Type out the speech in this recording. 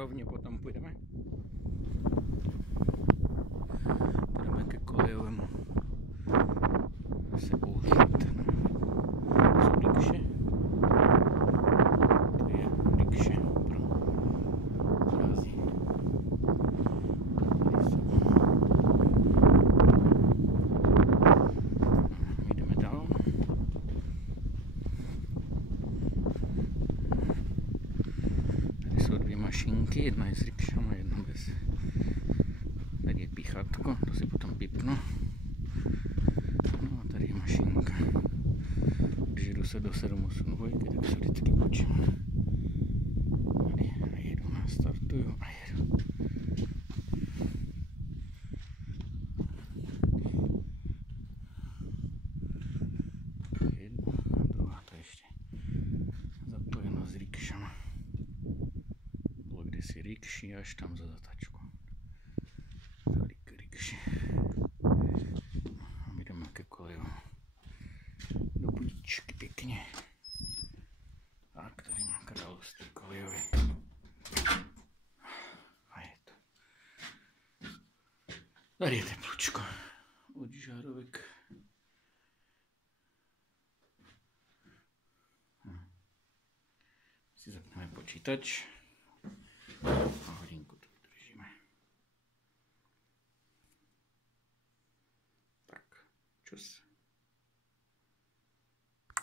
rovně potom půjdeme. Půjdeme ke kolejovému se oušet. Jsou rikše. To je rikše pro prázdní. Jdeme dál. Tady jsou dvě mašinky, jedna je s rikšama, jedna bez. Tady je píchatko, to si potom pipnu. No a tady je mašinka. Když jdu se do 782, tak se vždycky učím. Tady jedu, nastartuju a jedu. Jedna a druhá, to ještě zapojeno s rikšama. Bylo kdysi rikši až tam za zatačku. Tolik rikši. A my jdeme ke koleju. Do budíčky pěkně. Tak, tady má království kolejový. A je to. Tady je teplučko. Od žárovek. Si zapneme počítač. A hodinku to vydržíme. Tak, čus.